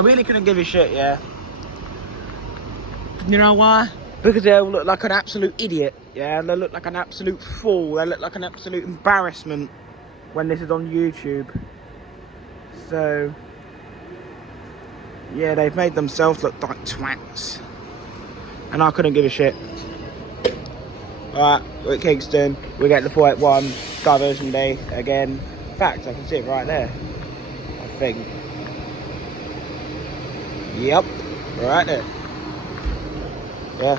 I really couldn't give a shit, yeah. You know why? Because they'll look like an absolute idiot, yeah. They look like an absolute fool. They look like an absolute embarrassment when this is on YouTube. So, yeah, they've made themselves look like twats. And I couldn't give a shit. Alright, we're at Kingston. We get the 481 diversion day again. In fact, I can see it right there. I think. Yep, right there. Yeah.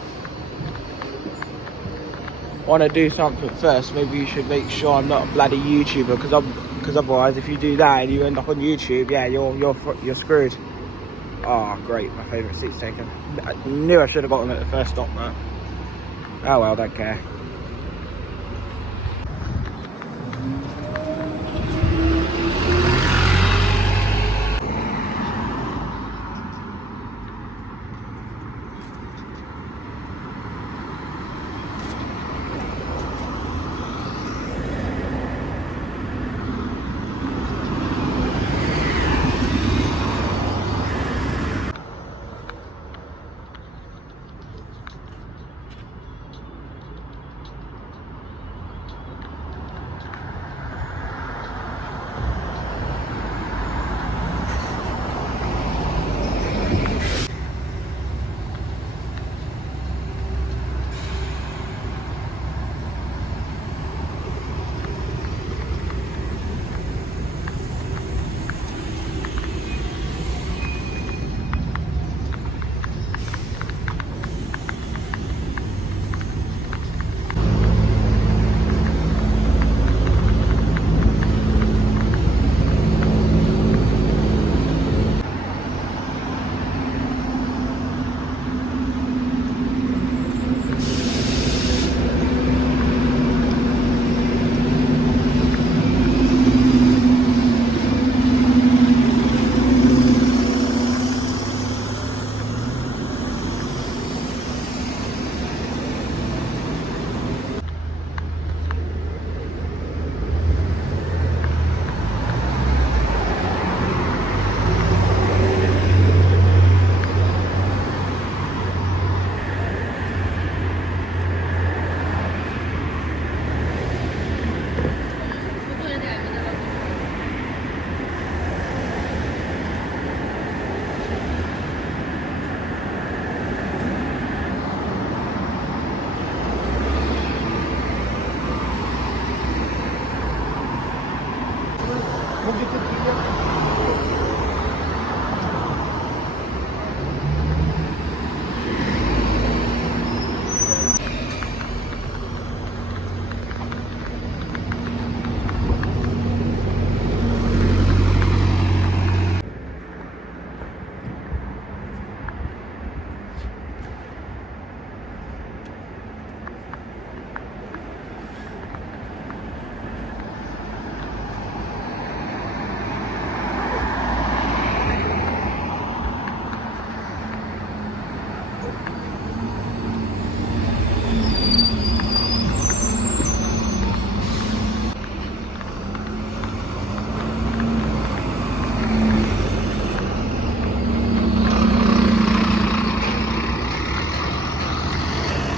Want to do something first? Maybe you should make sure I'm not a bloody YouTuber, because otherwise, if you do that and you end up on YouTube, yeah, you're screwed. Oh, great! My favourite seat's taken. I knew I should have got them at the first stop, but oh well, don't care.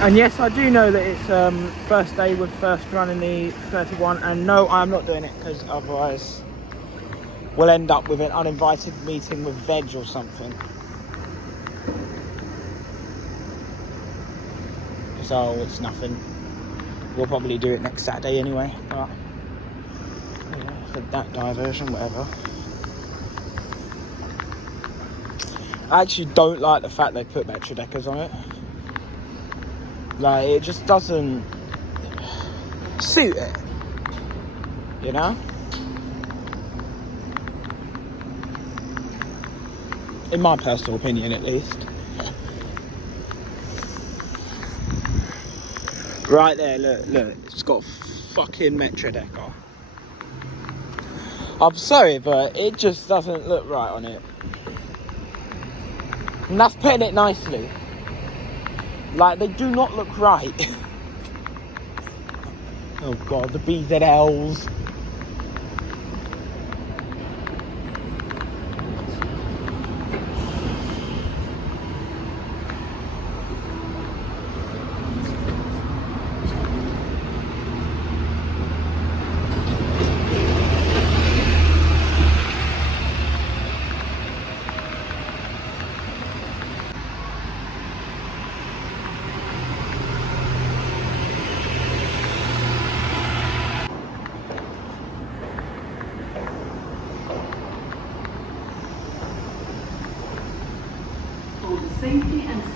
And yes, I do know that it's first day with first run in the 31, and no, I'm not doing it because otherwise we'll end up with an uninvited meeting with veg or something. So it's nothing. We'll probably do it next Saturday anyway, but yeah, for that diversion, whatever. I actually don't like the fact they put Metro Deckers on it. Like, it just doesn't suit it, you know? In my personal opinion, at least. Right there, look, it's got fucking Metro Decker. I'm sorry, but it just doesn't look right on it. And that's putting it nicely. Like, they do not look right. Oh god, the BZLs.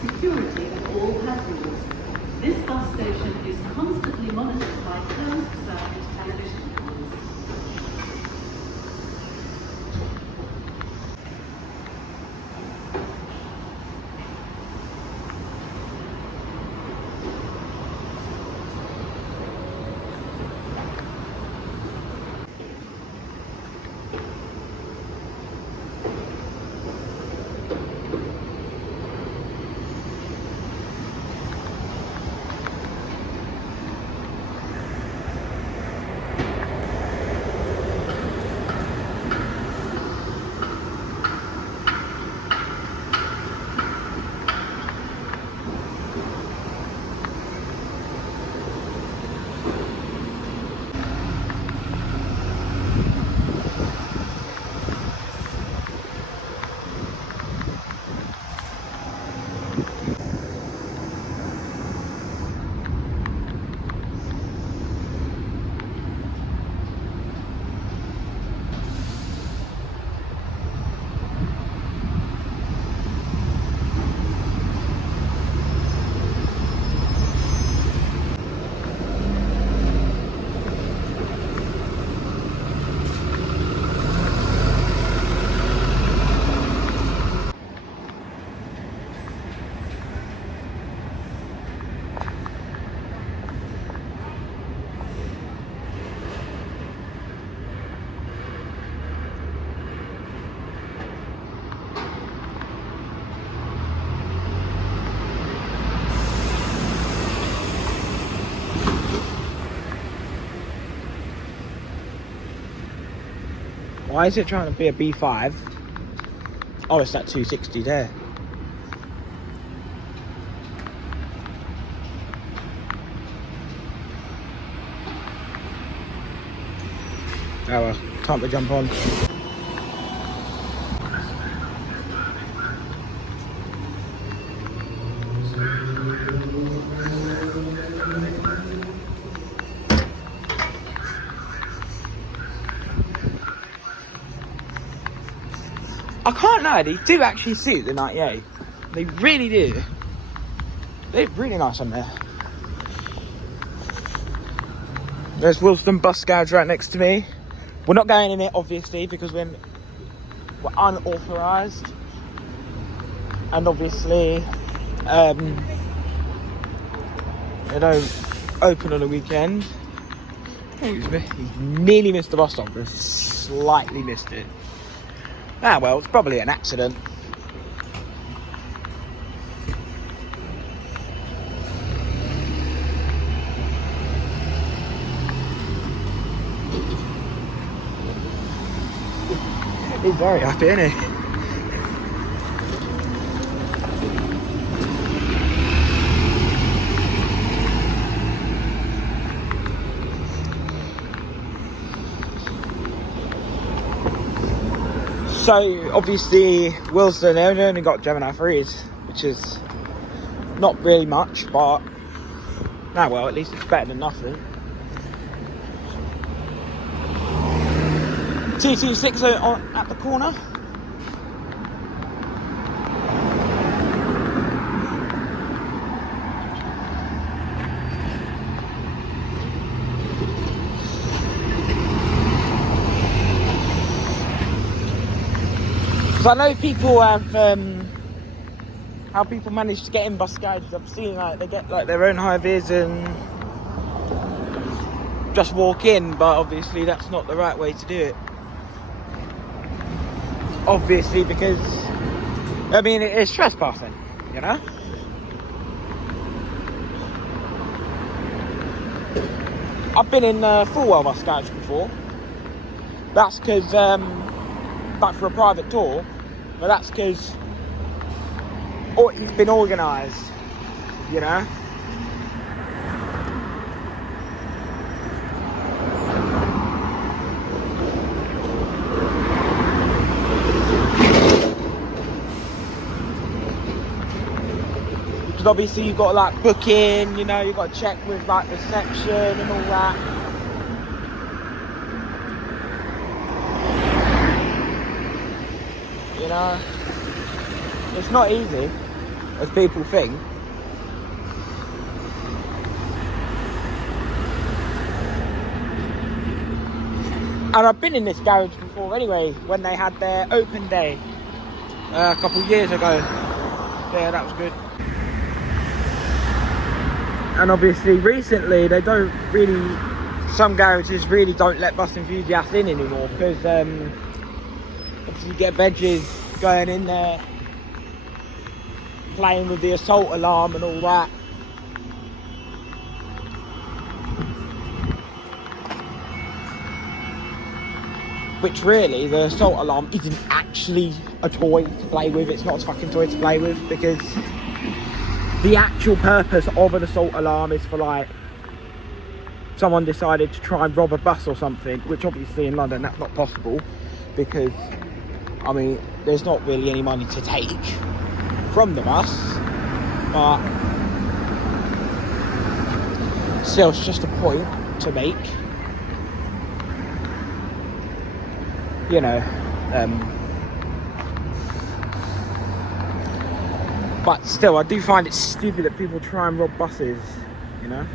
security of all passengers. This bus station is constantly monitored by closed-circuit television cameras. Why is it trying to be a B5? Oh, it's that 260 there. Oh well, time to jump on. I can't lie, they do actually suit the 98. They really do. They're really nice on there. There's Hillingdon bus garage right next to me. We're not going in it, obviously, because we're unauthorised. And obviously, they don't open on the weekend. Oh, he's nearly missed the bus stop, but slightly missed it. Ah, well, it's probably an accident. He's very happy, isn't he? So, obviously, Hillingdon, they only got Gemini 3s, which is not really much, but well, at least it's better than nothing. 226 at the corner. Because I know people have, how people manage to get in bus garages. I've seen like they get like their own high-vis and just walk in, but obviously that's not the right way to do it. Obviously, because I mean it's trespassing, you know. I've been in Fulwell bus garage before. That's because but for a private tour, but that's because it's been organised, you know. Because obviously you've got to like book in, you know, you've got to check with like reception and all that. You know, it's not easy. as people think. And I've been in this garage before anyway, when they had their open day a couple of years ago. Yeah, that was good. And obviously recently they don't really, some garages really don't let bus enthusiasts in anymore, because obviously you get veggies going in there playing with the assault alarm and all that. Which really, the assault alarm isn't actually a toy to play with. It's not a fucking toy to play with, because the actual purpose of an assault alarm is for, like, someone decided to try and rob a bus or something, which obviously in London that's not possible, because, I mean, there's not really any money to take from the bus, but still, it's just a point to make. You know, but still, I do find it stupid that people try and rob buses, you know.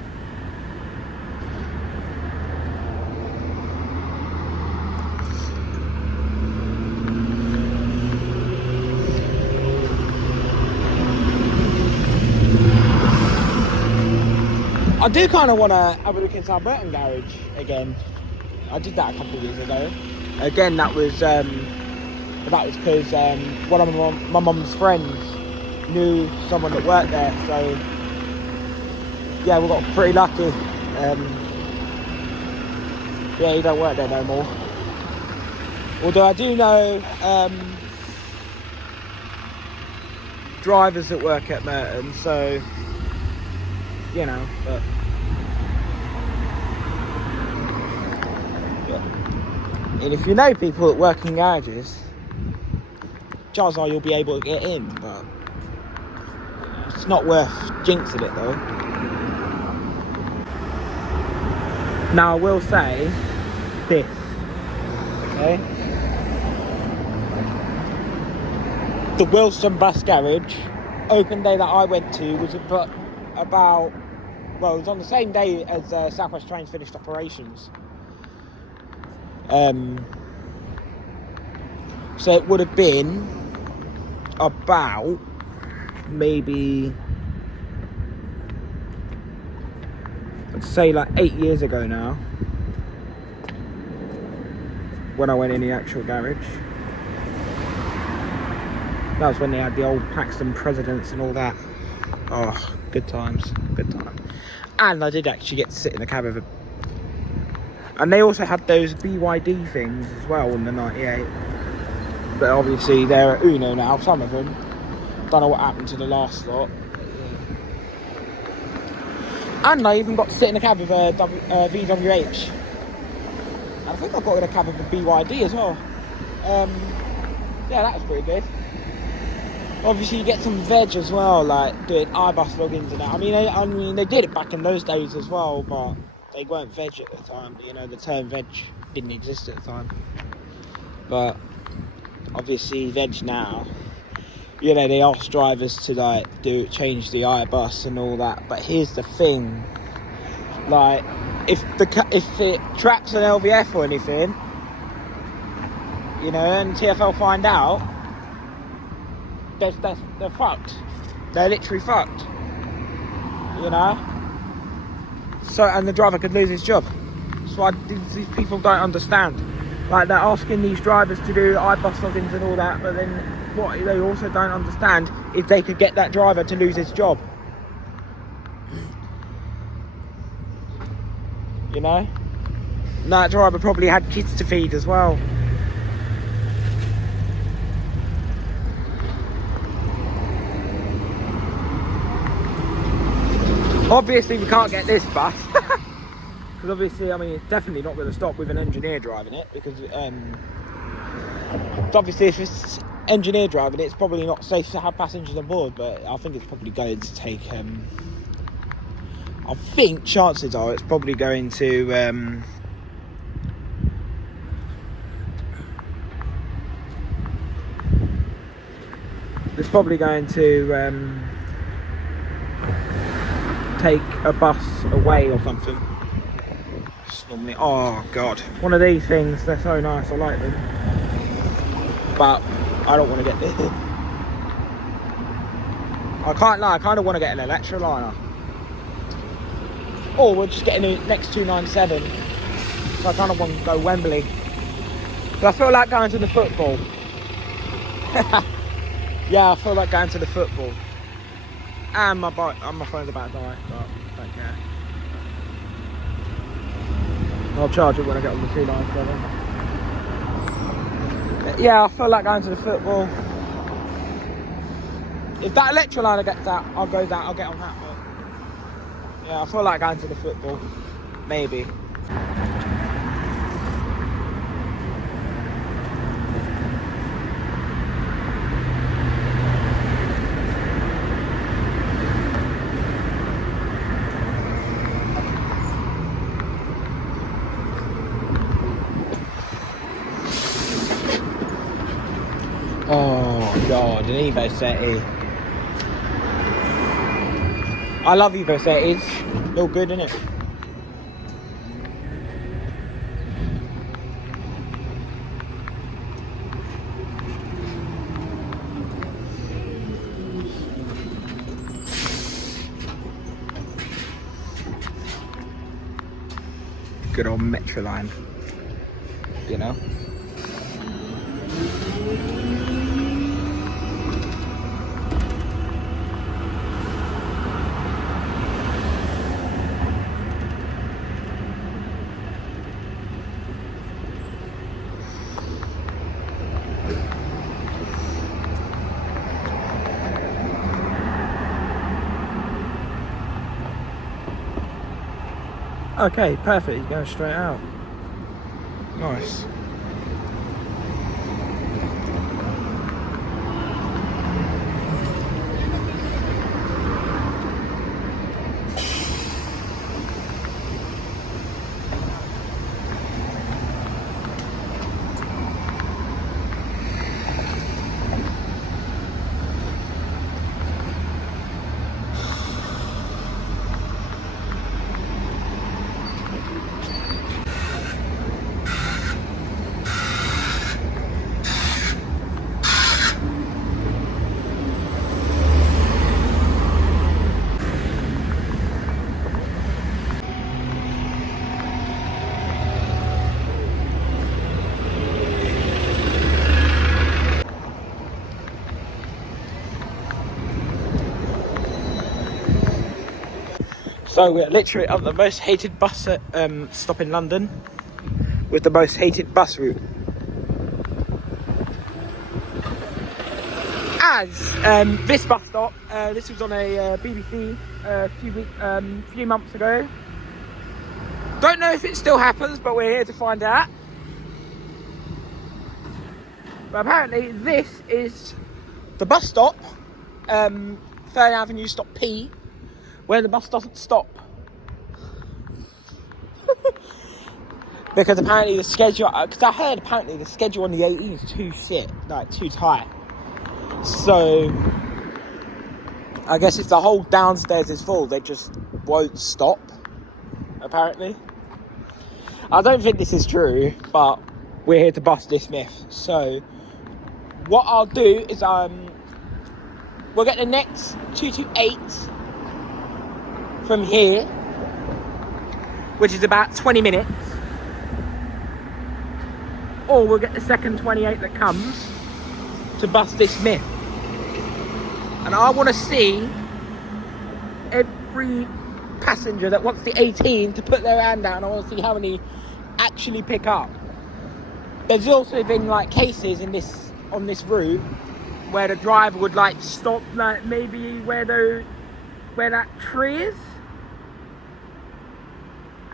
I do kind of want to have a look into our Burton garage again. I did that a couple of years ago. Again, that was because one of my mum's friends knew someone that worked there, so yeah, we got pretty lucky. Yeah, he don't work there no more. Although I do know drivers that work at Merton, so you know, but and if you know people that work in garages, chances are you'll be able to get in, but it's not worth jinxing it though. Now I will say this, okay? The Wilson bus garage open day that I went to was about, well, it was on the same day as South West Trains finished operations. So it would have been about maybe, I'd say like 8 years ago now, when I went in the actual garage. That was when they had the old Paxton Presidents and all that. Oh, good times, good times. And I did actually get to sit in the cab of a... And they also had those BYD things as well in the 98. But obviously they're at Uno now, some of them. Don't know what happened to the last lot. And I even got to sit in the cab of a VWH. And I think I got in a cab of a BYD as well. Yeah, that was pretty good. Obviously you get some veg as well, like doing iBus logins and that. I mean they did it back in those days as well, but they weren't veg at the time. You know, the term veg didn't exist at the time. But obviously veg now, you know, they ask drivers to like change the iBus and all that. But here's the thing, like if it tracks an LVF or anything, you know, and TfL find out, they're fucked. They're literally fucked, you know. So, and the driver could lose his job. That's why these people don't understand. Like, they're asking these drivers to do iBus logins and all that, but then what they also don't understand is they could get that driver to lose his job. You know? And that driver probably had kids to feed as well. Obviously we can't get this bus, because obviously, I mean, it's definitely not going to stop with an engineer driving it, because obviously if it's engineer driving it, it's probably not safe to have passengers on board, but I think it's probably going to take, I think chances are it's probably going to, it's probably going to take a bus away or something. It's normally, oh god, one of these things, they're so nice, I like them. But I don't want to get this. I can't lie, I kind of want to get an electroliner. Or we're just getting it next 297. So I kind of want to go Wembley. But I feel like going to the football. Yeah, I feel like going to the football. And my bike, and my phone's about to die, but I don't care. I'll charge it when I get on the 297. Yeah, I feel like going to the football. If that electroliner gets out, I'll get on that. But yeah, I feel like going to the football. Maybe. Oh god, an Evo Settee. I love Evo Settees. They're all good, innit? Good old Metroline, you know? Okay, perfect. He's going straight out. Nice. So we're literally on the most hated bus stop in London, with the most hated bus route. As this bus stop, this was on a BBC a few months ago. Don't know if it still happens, but we're here to find out. But apparently this is the bus stop, 3rd Avenue stop P, where the bus doesn't stop. Because apparently the schedule, because I heard apparently the schedule on the 18 is too shit, like too tight. So I guess if the whole downstairs is full, they just won't stop, apparently. I don't think this is true, but we're here to bust this myth. So what I'll do is we'll get the next 228 from here, which is about 20 minutes, or we'll get the second 28 that comes to bust this myth. And I want to see every passenger that wants the 18 to put their hand out, and I want to see how many actually pick up. There's also been like cases on this route where the driver would like stop, like maybe where that tree is.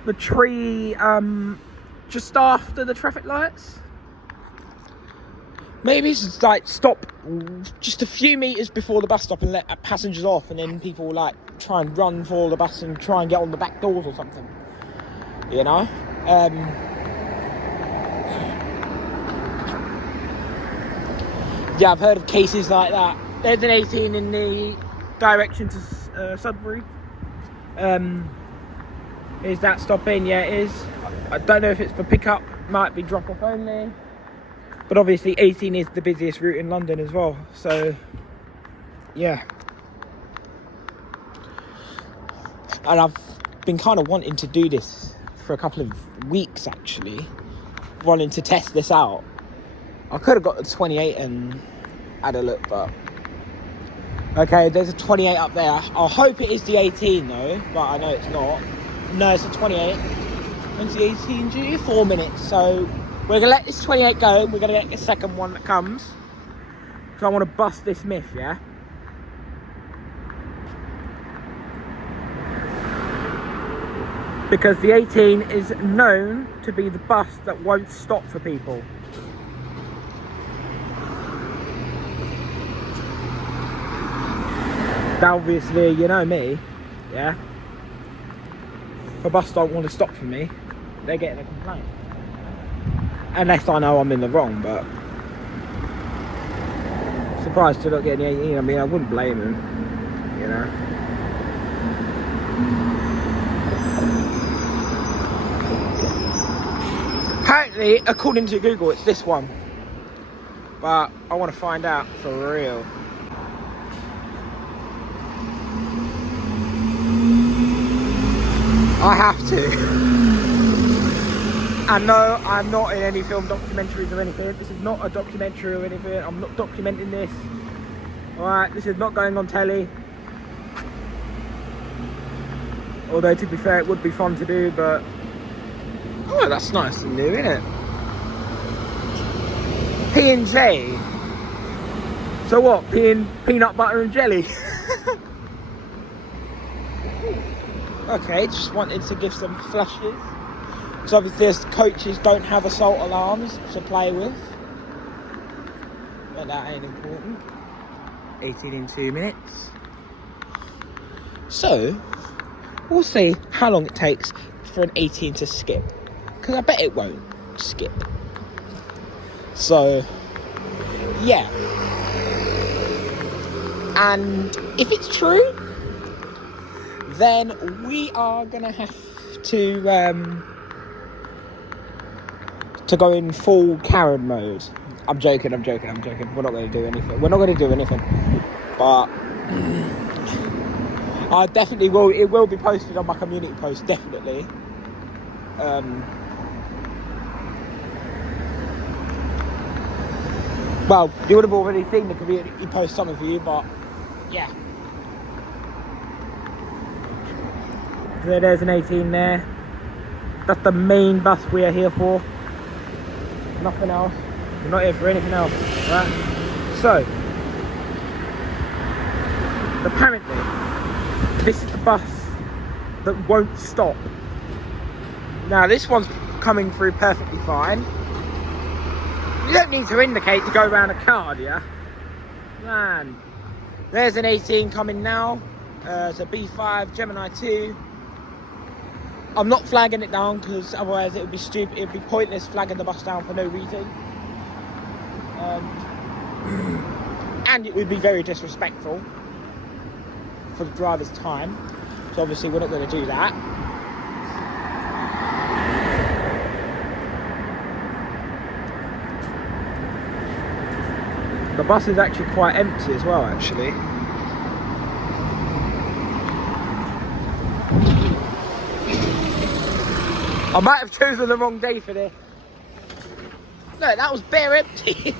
The tree just after the traffic lights. Maybe just like stop just a few meters before the bus stop and let passengers off, and then people will like try and run for the bus and try and get on the back doors or something, you know. Yeah, I've heard of cases like that. There's an 18 in the direction to Sudbury, Is that stopping? Yeah, it is. I don't know if it's for pickup, might be drop off only. But obviously 18 is the busiest route in London as well. So, yeah. And I've been kind of wanting to do this for a couple of weeks actually. Wanting to test this out. I could have got the 28 and had a look, but... Okay, there's a 28 up there. I hope it is the 18 though, but I know it's not. No, it's a 28. When's the 18 due? 4 minutes. So we're going to let this 28 go and we're going to get the second one that comes. So I want to bust this myth, yeah? Because the 18 is known to be the bus that won't stop for people. Now obviously, you know me, yeah? If a bus don't want to stop for me, they're getting a complaint. Unless I know I'm in the wrong, but... Surprised to not get the 18, I mean, I wouldn't blame him, you know? Apparently, according to Google, it's this one. But I want to find out for real. I have to. And no, I'm not in any film documentaries or anything. This is not a documentary or anything. I'm not documenting this. Alright, this is not going on telly. Although, to be fair, it would be fun to do, but... Oh, that's nice and new, isn't it? P&J. So what? Peanut butter and jelly? Okay, just wanted to give some flashes. Because obviously these coaches don't have assault alarms to play with. But that ain't important. 18 in 2 minutes. So, we'll see how long it takes for an 18 to skip. Because I bet it won't skip. So, yeah. And if it's true, then we are gonna have to go in full Karen mode. I'm joking. We're not gonna do anything. But I definitely will. It will be posted on my community post, definitely. Well, you would have already seen the community post, some of you, but yeah. So there's an 18 there. That's the main bus we are here for. Nothing else. We're not here for anything else, right? So, apparently, this is the bus that won't stop. Now, this one's coming through perfectly fine. You don't need to indicate to go around a card, yeah? Man. There's an 18 coming now. It's a B5 Gemini 2. I'm not flagging it down because otherwise it would be stupid. It would be pointless flagging the bus down for no reason. And it would be very disrespectful for the driver's time. So obviously we're not going to do that. The bus is actually quite empty as well, actually. I might have chosen the wrong day for this. Look, that was bare empty.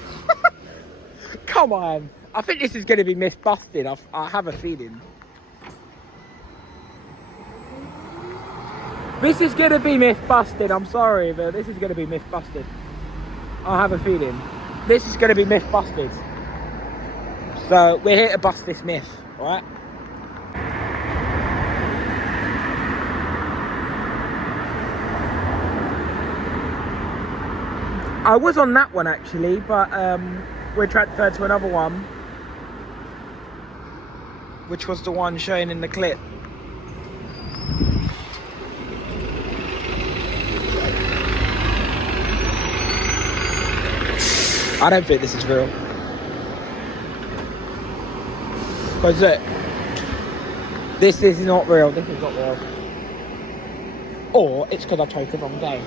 Come on. I think this is going to be myth-busted. I have a feeling. This is going to be myth-busted. I'm sorry, but this is going to be myth-busted. I have a feeling. This is going to be myth-busted. So, we're here to bust this myth, alright? I was on that one actually, but we're transferred to another one, which was the one shown in the clip. I don't think this is real. Because look, This is not real. This is not real. Or it's because I chose the wrong day.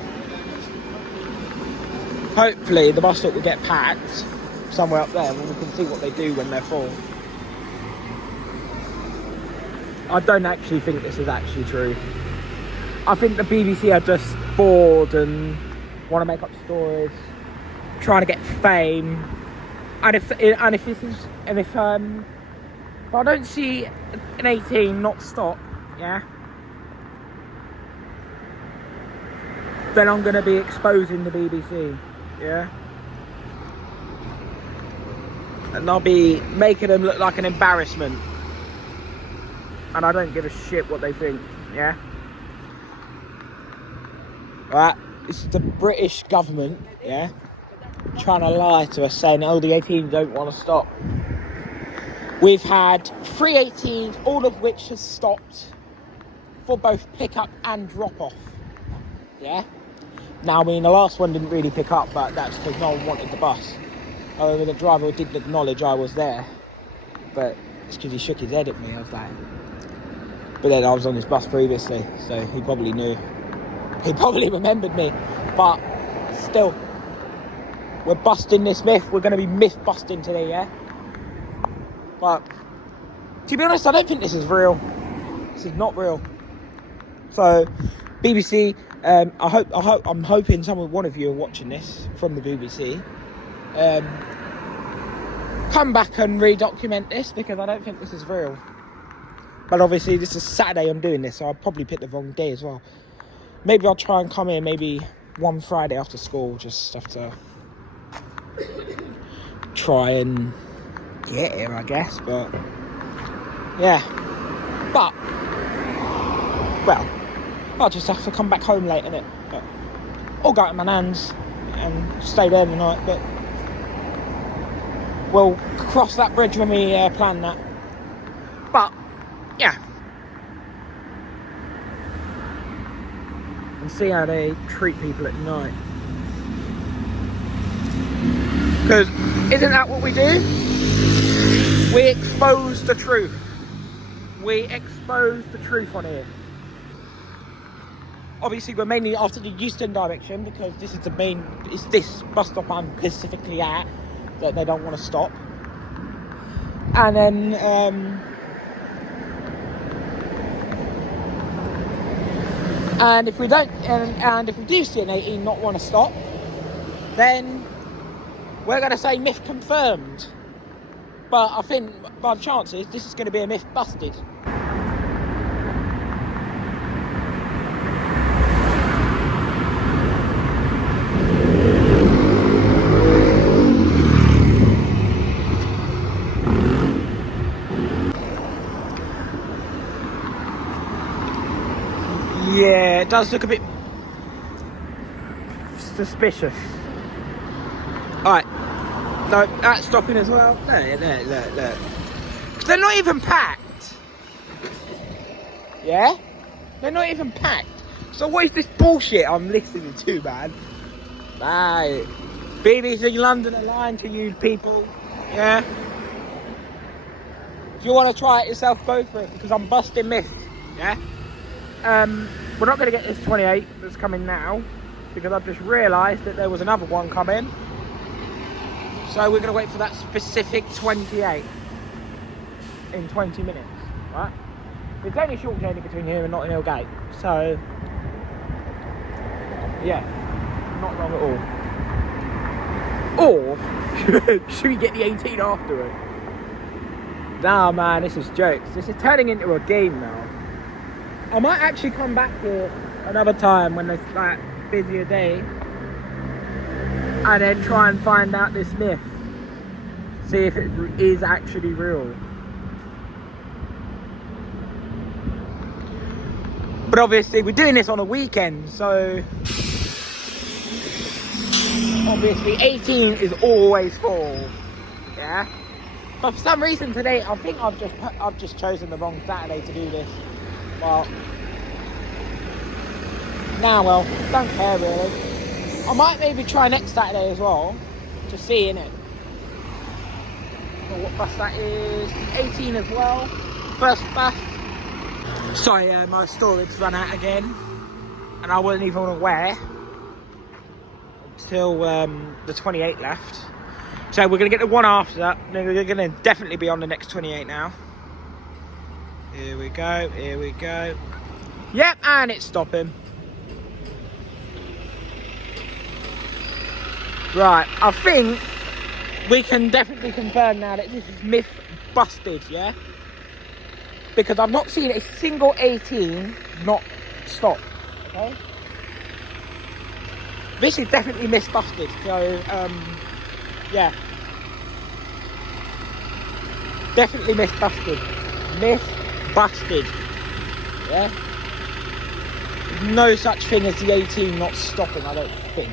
Hopefully the bus stop will get packed somewhere up there and we can see what they do when they're full. I don't actually think this is actually true. I think the BBC are just bored and want to make up stories, trying to get fame. And if I don't see an 18 not stop, yeah, then I'm going to be exposing the BBC, yeah, and I'll be making them look like an embarrassment, and I don't give a shit what they think, yeah. Right, this is the British government, yeah, trying to lie to us, saying, oh, the 18 don't want to stop. We've had 3 18s, all of which has stopped for both pick-up and drop-off, yeah? Now, I mean, the last one didn't really pick up, but that's because no one wanted the bus. However, the driver did acknowledge I was there, but it's because he shook his head at me. I was like... But then I was on this bus previously, so he probably knew. He probably remembered me, but still, we're busting this myth. We're going to be myth busting today, yeah? But to be honest, I don't think this is real. This is not real. So, BBC, I'm hoping one of you are watching this from the BBC. Come back and re-document this, because I don't think this is real. But obviously, this is Saturday I'm doing this, so I'll probably pick the wrong day as well. Maybe I'll try and come here maybe one Friday after school, just have to try and get here, I guess, but yeah. But, well, I'll just have to come back home late, innit? But I'll go to my nan's and stay there the night, but we'll cross that bridge when we plan that. But, yeah. And see how they treat people at night. Because isn't that what we do? We expose the truth. We expose the truth on here. Obviously, we're mainly after the Euston direction, because this is the main, it's this bus stop I'm specifically at that they don't want to stop. And then, and if we don't, and if we do see an 18 not want to stop, then we're going to say myth confirmed. But I think, by the chances, this is going to be a myth busted. Yeah, it does look a bit suspicious. Alright. No, that's stopping as well. Look. They're not even packed. Yeah? They're not even packed. So what is this bullshit I'm listening to, man? Right. BBC London are lying to you people. Yeah? If you want to try it yourself, go for it, because I'm busting myths. Yeah? We're not going to get this 28 that's coming now, because I've just realised that there was another one coming. So we're going to wait for that specific 28 in 20 minutes, right? It's only a short journey between here and Notting Hill Gate, so yeah, not wrong at all. Or should we get the 18 after it? Nah, man, this is jokes. This is turning into a game now. I might actually come back here another time when it's like busier day, and then try and find out this myth. See if it is actually real. But obviously we're doing this on a weekend, so obviously 18 is always full. Yeah? But for some reason today, I think I've just chosen the wrong Saturday to do this. Well, well, don't care really. I might maybe try next Saturday as well, to see, innit? What bus that is, 18 as well, first bus. Sorry, my storage ran out again, and I wasn't even aware until the 28 left. So we're going to get the one after that, and then we're going to definitely be on the next 28 now. Here we go, here we go. Yep, and it's stopping. Right, I think we can definitely confirm now that this is myth busted, yeah? Because I've not seen a single 18 not stop, okay? This is definitely myth busted, so, yeah. Definitely myth busted. Myth busted, yeah? There's no such thing as the 18 not stopping, I don't think.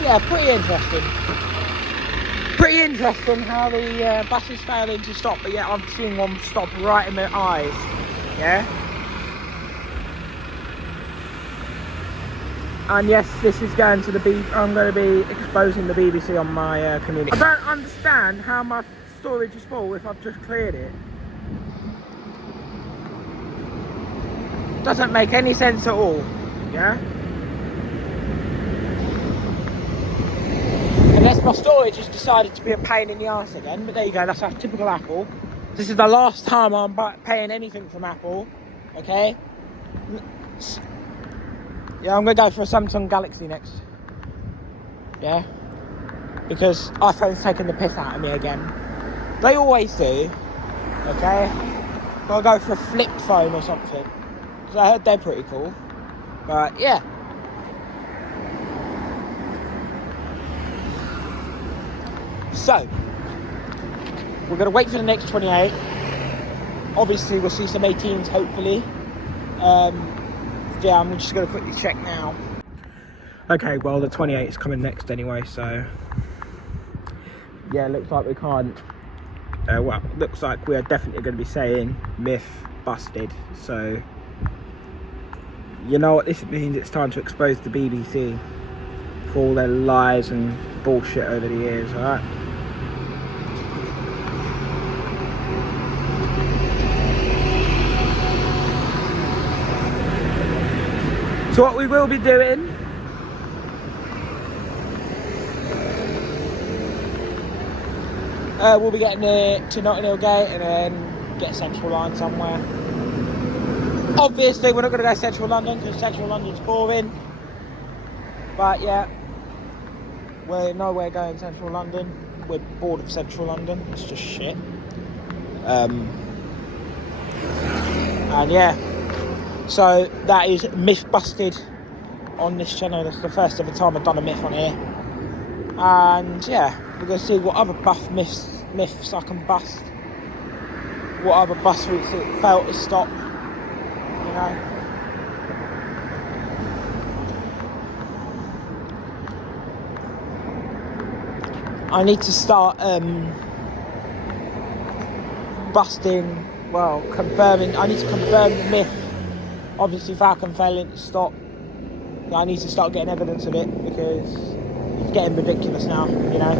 Yeah, pretty interesting. Pretty interesting how the bus is failing to stop, but yet I'm seeing one stop right in my eyes. Yeah. And yes, this is going to the I'm going to be exposing the BBC on my community. I don't understand how my storage is full if I've just cleared it. Doesn't make any sense at all. Yeah. Unless my storage has decided to be a pain in the arse again, but there you go, that's our typical Apple. This is the last time I'm paying anything from Apple, okay? Yeah, I'm going to go for a Samsung Galaxy next. Yeah? Because iPhone's taking the piss out of me again. They always do, okay? I'll go for a flip phone or something. Because I heard they're pretty cool. But, yeah. So, we're going to wait for the next 28. Obviously, we'll see some 18s, hopefully. Yeah, I'm just going to quickly check now. Okay, well, the 28 is coming next anyway, so... Yeah, looks like we can't... well, looks like we are definitely going to be saying myth busted. So, you know what this means? It's time to expose the BBC for all their lies and bullshit over the years, alright? So what we will be doing we'll be getting to Notting Hill Gate and then get Central Line somewhere. Obviously we're not going to go Central London because Central London's boring. But yeah, we're nowhere going Central London. We're bored of Central London. It's just shit. And yeah. So that is myth busted on this channel. That's the first ever time I've done a myth on here. And yeah, we're going to see what other myths I can bust. What other bus routes it failed to stop. You know. I need to start confirming. I need to confirm the myth. Obviously, Falcon failing to stop. I need to start getting evidence of it because it's getting ridiculous now, you know.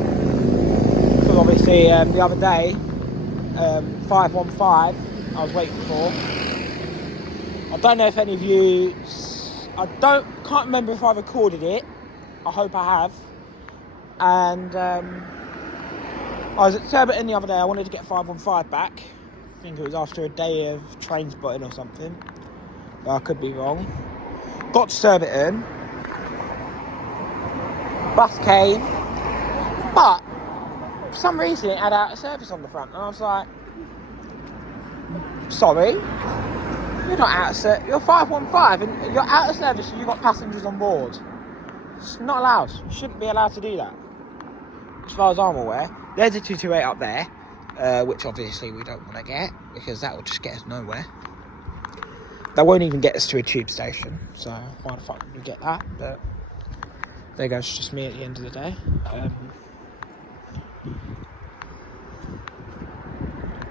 Because obviously, the other day, 515, I was waiting for. I don't know if any of you. Can't remember if I recorded it. I hope I have. And I was at Surbiton the other day. I wanted to get 515 back. I think it was after a day of train spotting or something. But I could be wrong. Got to Surbiton. Bus came. But for some reason it had out of service on the front. And I was like, sorry, you're not out of service. You're 515 and you're out of service and you've got passengers on board. It's not allowed. You shouldn't be allowed to do that. As far as I'm aware. There's a 228 up there, which obviously we don't want to get because that will just get us nowhere. That won't even get us to a tube station, so why the fuck would we get that? But there goes just me at the end of the day.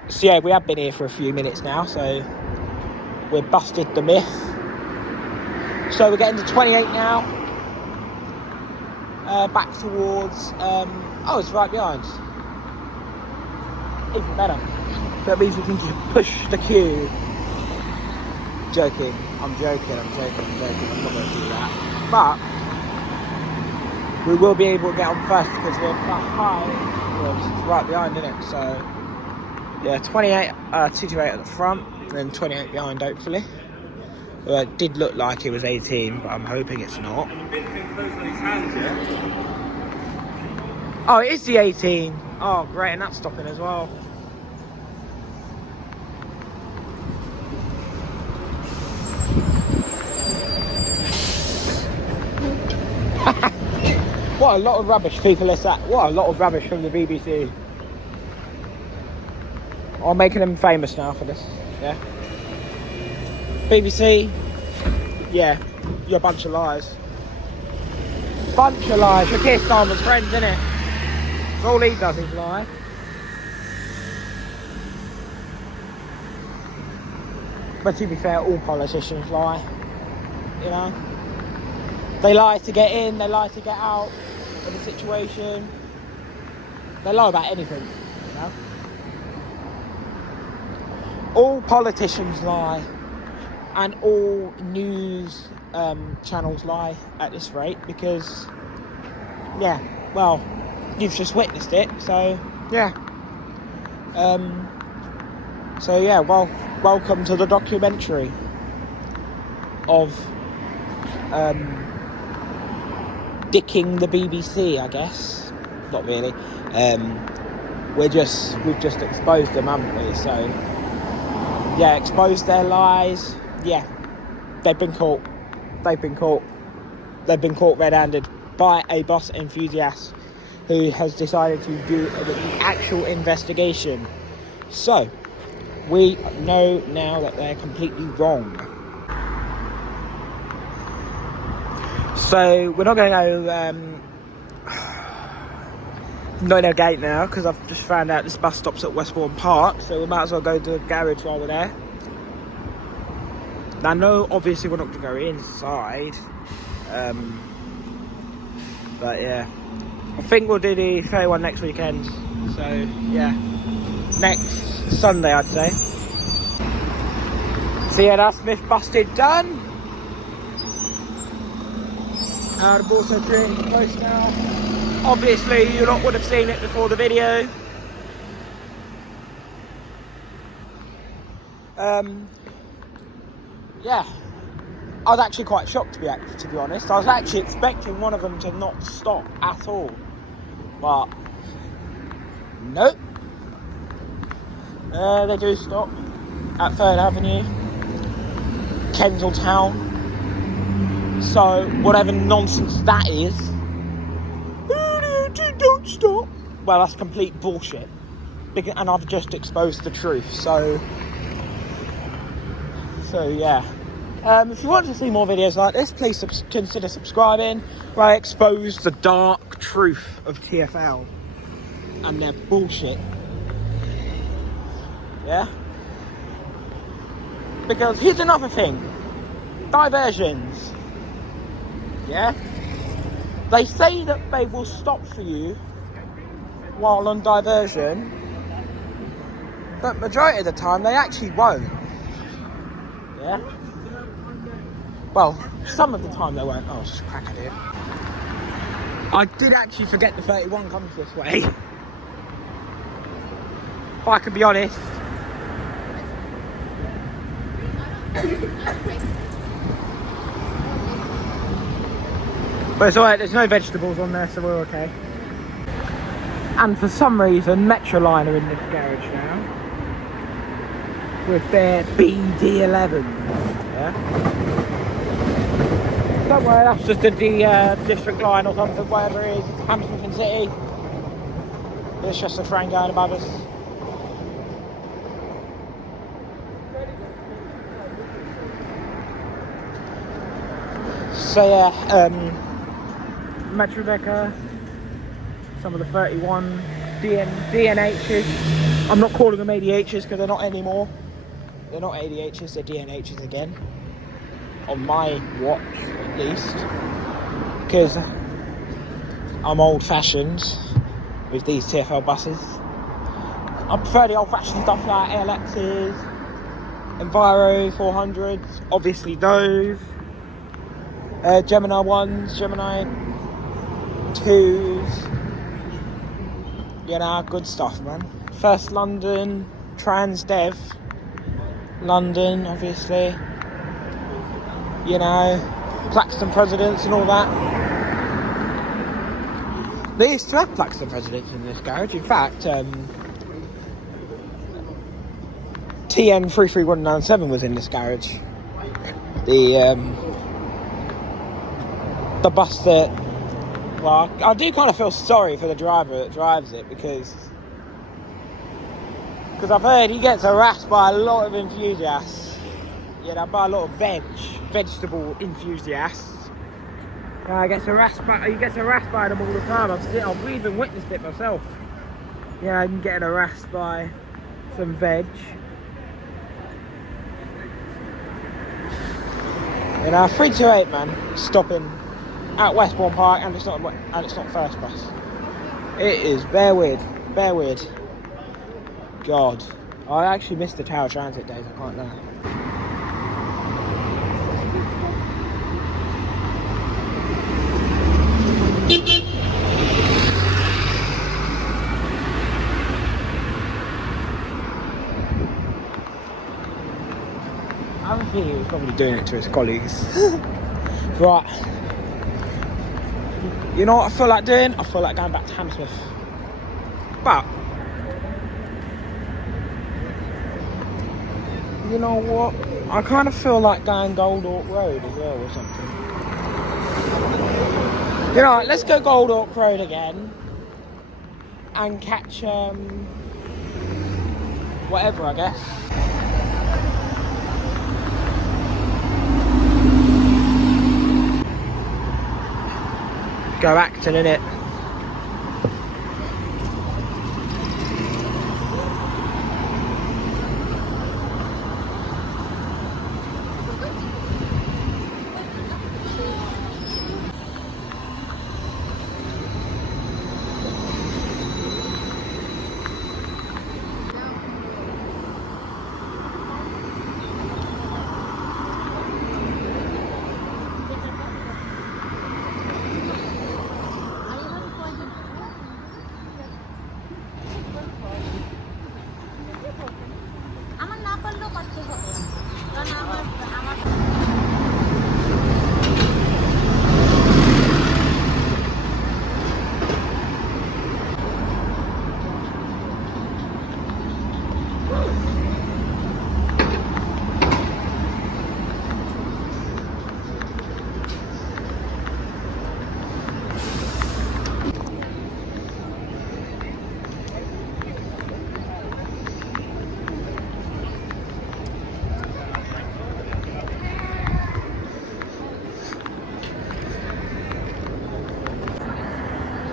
So yeah, we have been here for a few minutes now, so we've busted the myth. So we're getting to 28 now. Back towards, oh, it's right behind. even better. That means we can just push the queue. Joking. I'm joking. I'm not going to do that. But we will be able to get on first because we're behind. Well, it's right behind, isn't it? So yeah, 228 at the front, and then 28 behind, hopefully. Well, it did look like it was 18, but I'm hoping it's not. Oh, it is the 18. Oh, great, and that's stopping as well. What a lot of rubbish people are saying. What a lot of rubbish from the BBC. I'm making them famous now for this. Yeah. BBC. Yeah. You're a bunch of lies. Bunch of lies. You're Keir Starmer's friends, isn't it? All he does is lie. But to be fair, all politicians lie. You know? They lie to get in, they lie to get out of a situation. They lie about anything, you know? All politicians lie. And all news channels lie at this rate because, yeah, well, you've just witnessed it, so, yeah. So, yeah, well, welcome to the documentary of dicking the BBC, I guess. Not really. We've just exposed them, haven't we? So, yeah, exposed their lies. Yeah, they've been caught. They've been caught red-handed by a bus enthusiast who has decided to do the actual investigation. So, we know now that they're completely wrong. So, we're not going to go no gate now because I've just found out this bus stops at Westbourne Park, so we might as well go to the garage while we're there. Now, no, obviously we're not going to go inside, but yeah, I think we'll do the ferry one next weekend, so yeah, next Sunday I'd say. So yeah, that's myth busted done. I've also created the post now. Obviously you lot would have seen it before the video. Yeah, I was actually quite shocked to be honest. I was actually expecting one of them to not stop at all, but nope. They do stop at 3rd Avenue, Kensal Town. So whatever nonsense that is, don't stop. Well, that's complete bullshit, and I've just exposed the truth. So yeah. If you want to see more videos like this, please consider subscribing, where I expose the dark truth of TfL and their bullshit. Yeah? Because here's another thing. Diversions. Yeah? They say that they will stop for you while on diversion, but majority of the time they actually won't. Yeah? Well, some of the time they won't. Oh, it's just a crack idea. I did actually forget the 31 comes this way. If I can be honest. But it's alright, there's no vegetables on there, so we're okay. And for some reason, Metroline are in this garage now. With their BD11. Yeah? Don't worry, that's just the district line or something, whatever it is. Hampton City. It's just a train going above us. So yeah, Metro Decker, some of the 31 DNHs. I'm not calling them ADHs because they're not anymore. They're not ADHs, they're DNHs again. On my watch, at least. Because I'm old-fashioned with these TfL buses. I prefer the old-fashioned stuff like ALXs, Enviro 400s, obviously those. Gemini 1s, Gemini 2s. You know, good stuff, man. First London, Transdev, London, obviously. You know, Plaxton Presidents and all that. They used to have Plaxton Presidents in this garage. In fact, TN 33197 was in this garage. The bus that, well, I do kind of feel sorry for the driver that drives it because I've heard he gets harassed by a lot of enthusiasts, you know, by a lot of vegetable enthusiasts. He gets harassed by them all the time. I've even witnessed it myself. Yeah, I'm getting harassed by some veg. You know, 328, man, stopping at Westbourne Park, and it's not first bus. It is bare weird. God, I actually missed the Tower Transit days. I can't lie. I think he was probably doing it to his colleagues. Right. You know what I feel like doing? I feel like going back to Hammersmith. But you know what? I kind of feel like going Gold Hawk Road as well or something. You know what? Let's go Gold Hawk Road again and catch whatever, I guess. Go Acton, innit?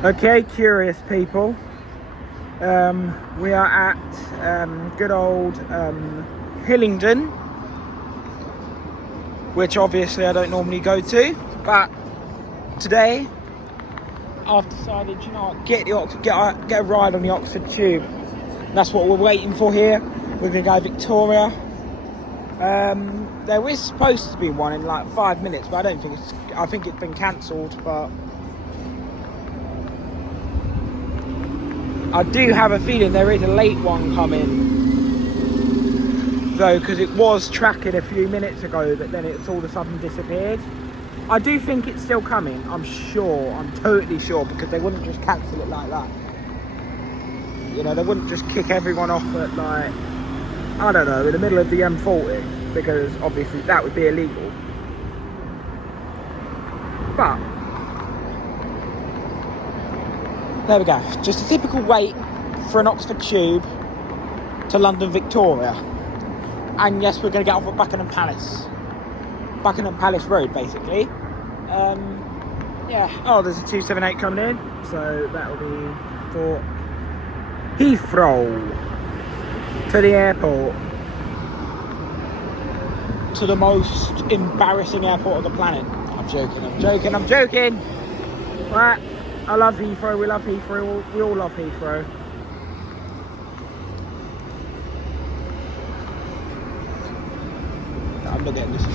Okay, curious people. We are at good old Hillingdon, which obviously I don't normally go to, but today I've decided, you know what, get a ride on the Oxford Tube. That's what we're waiting for here. We're gonna go Victoria. There is supposed to be one in like 5 minutes, but I think it's been cancelled. But I do have a feeling there is a late one coming, though, because it was tracking a few minutes ago, but then it's all of a sudden disappeared. I do think it's still coming. I'm totally sure, because they wouldn't just cancel it like that. You know, they wouldn't just kick everyone off at, like, I don't know, in the middle of the M40, because obviously that would be illegal. But there we go. Just a typical wait for an Oxford Tube to London Victoria. And yes, we're going to get off at Buckingham Palace Road, basically. Yeah. Oh, there's a 278 coming in, so that will be for Heathrow to the airport, to the most embarrassing airport on the planet. I'm joking. Right. I love Heathrow, we love Heathrow, we all love Heathrow. not getting this.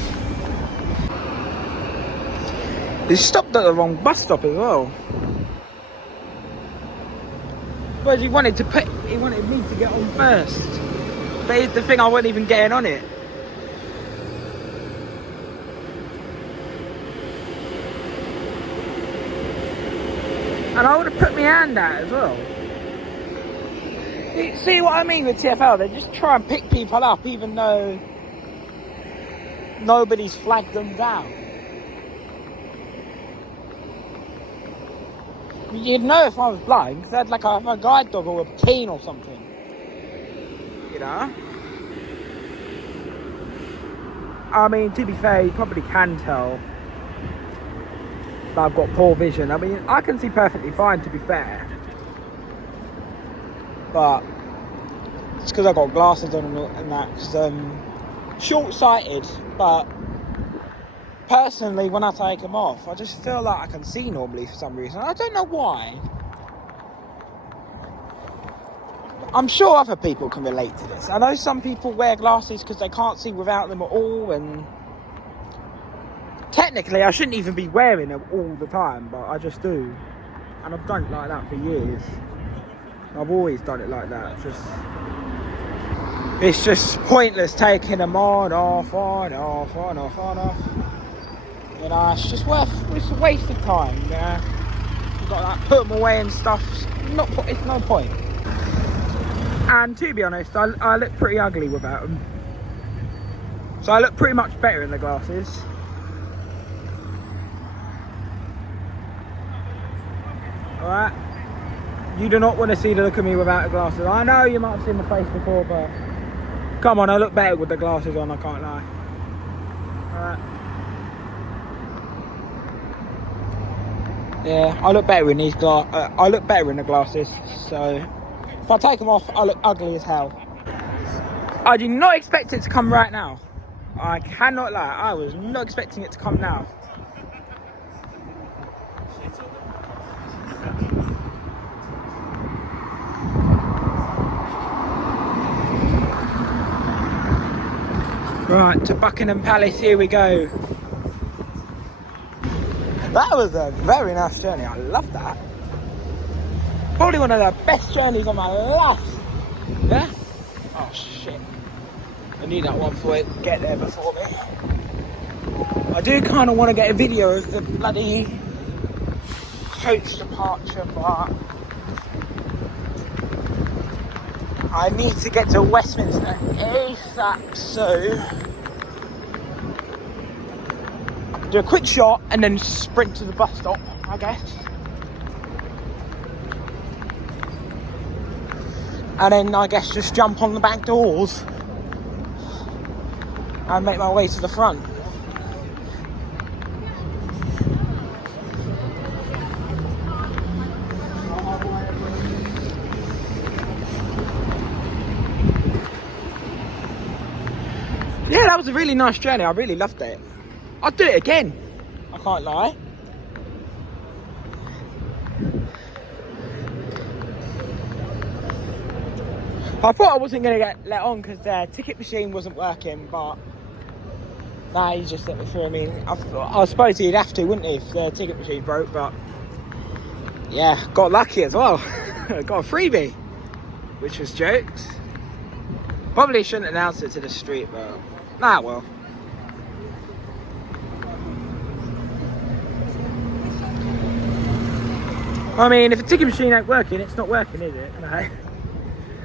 He stopped at the wrong bus stop as well. But he wanted me to get on first. But here's the thing, I wasn't even getting on it. And I would have put my hand out as well. You see what I mean with TfL? They just try and pick people up even though nobody's flagged them down. You'd know if I was blind because I had like a guide dog or a cane or something. You know? I mean, to be fair, you probably can tell that I've got poor vision. I mean, I can see perfectly fine, to be fair. But it's because I've got glasses on and that, because I'm short-sighted. But personally, when I take them off, I just feel like I can see normally for some reason. I don't know why. I'm sure other people can relate to this. I know some people wear glasses because they can't see without them at all, and technically I shouldn't even be wearing them all the time, but I just do. And I've done it like that for years. I've always done it like that. It's just pointless taking them on, off, on, off, on, off, on, off. You know, it's a waste of time, you know. You've got to like, put them away and stuff. It's no point. And to be honest, I look pretty ugly without them. So I look pretty much better in the glasses. Alright. You do not want to see the look of me without the glasses. I know you might have seen my face before, but come on, I look better with the glasses on, I can't lie. Alright. Yeah, I look better in these I look better in the glasses, so if I take them off, I look ugly as hell. I did not expect it to come right now. I cannot lie, I was not expecting it to come now. Right, to Buckingham Palace, here we go. That was a very nice journey, I love that. Probably one of the best journeys of my life. Yeah? Oh shit. I need that one for it to get there before me. I do kind of want to get a video of the bloody coach departure, but I need to get to Westminster ASAP, so do a quick shot and then sprint to the bus stop, I guess. And then I guess just jump on the back doors and make my way to the front. Yeah, that was a really nice journey. I really loved it. I'd do it again. I can't lie. I thought I wasn't going to get let on because the ticket machine wasn't working, but nah, he just let me through. I mean, I suppose he'd have to, wouldn't he, if the ticket machine broke, but yeah, got lucky as well. Got a freebie, which was jokes. Probably shouldn't announce it to the street, but nah, well. I mean, if a ticket machine ain't working, it's not working, is it? No.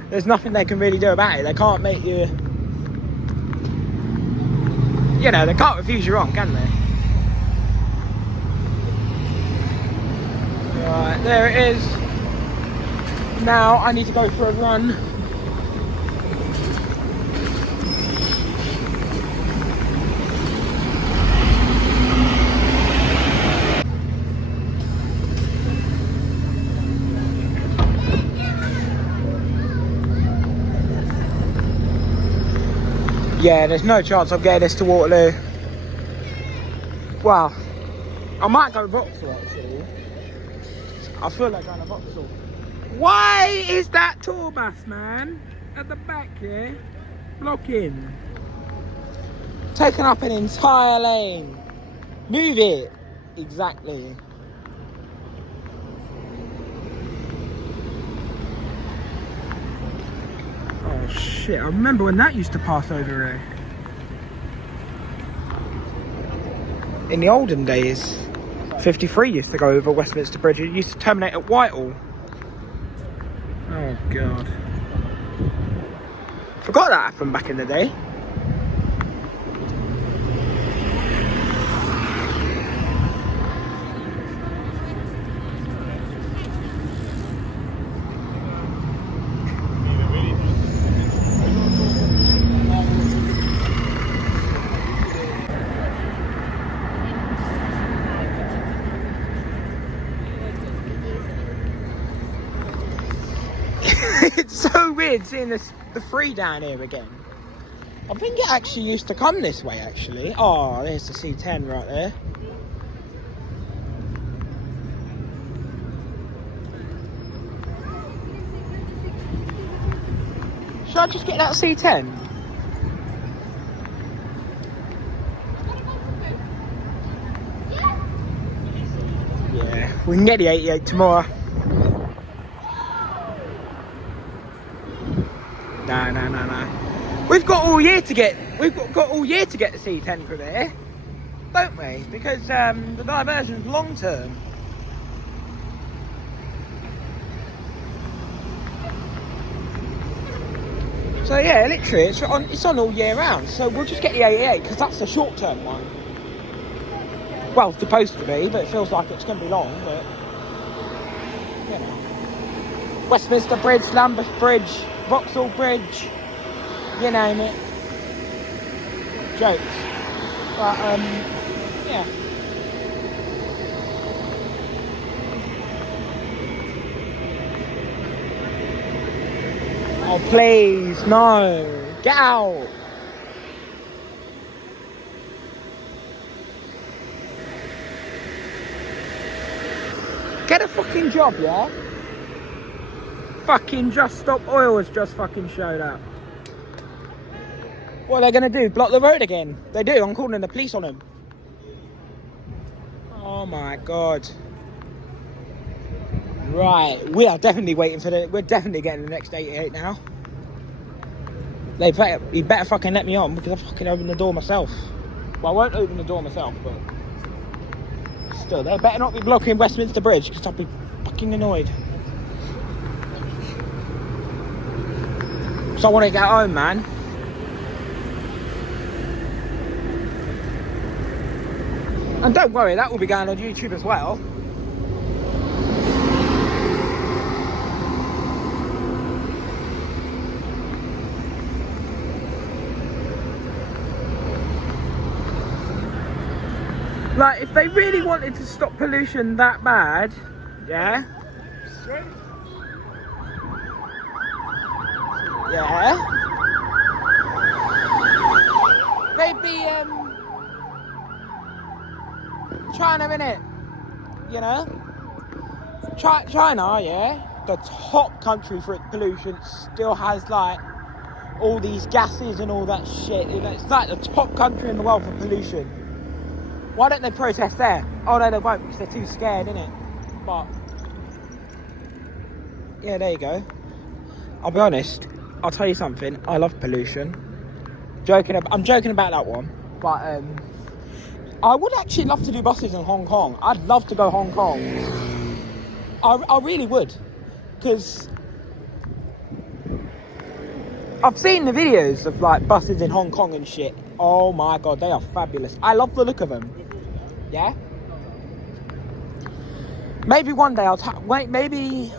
There's nothing they can really do about it. They can't make you... You know, they can't refuse you wrong, can they? Right, there it is. Now I need to go for a run. Yeah, there's no chance of getting this to Waterloo. Well, I might go Vauxhall actually. I feel like going to Vauxhall. Why is that tour bus, man? At the back here, blocking. Taking up an entire lane. Move it. Exactly. Oh shit, I remember when that used to pass over here. In the olden days, 53 used to go over Westminster Bridge. It used to terminate at Whitehall. Oh god. Forgot that happened back in the day. It's so weird seeing the free down here again. I think it actually used to come this way actually. Oh, there's the C10 right there. Should I just get that C10? Yeah, we can get the 88 tomorrow. No. We've got all year to get. We've got all year to get the C10 from here, don't we? Because the diversion's long term. So yeah, literally, it's on all year round. So we'll just get the 88 because that's the short term one. Well, it's supposed to be, but it feels like it's going to be long. But you know, Westminster Bridge, Lambeth Bridge, Vauxhall Bridge, you name it. Jokes. But yeah. Oh please, no. Get out. Get a fucking job, yeah? Fucking Just Stop Oil has just fucking showed up. What are they going to do? Block the road again? They do. I'm calling the police on them. Oh my god. Right. We are definitely waiting for we're definitely getting the next 88 now. You better fucking let me on because I fucking opened the door myself. Well, I won't open the door myself, but still, they better not be blocking Westminster Bridge because I'll be fucking annoyed. So I want to get home, man. And don't worry, that will be going on YouTube as well. Like, if they really wanted to stop pollution that bad, yeah? Yeah? They'd be, China, innit? You know? China, yeah? The top country for its pollution still has, like, all these gases and all that shit. It's like the top country in the world for pollution. Why don't they protest there? Oh no, they won't because they're too scared, innit? But yeah, there you go. I'll be honest. I'll tell you something. I love pollution. I'm joking about that one, but I would actually love to do buses in Hong Kong. I'd love to go Hong Kong. I really would, because I've seen the videos of like buses in Hong Kong and shit. Oh my god, they are fabulous. I love the look of them. Yeah. Maybe one day maybe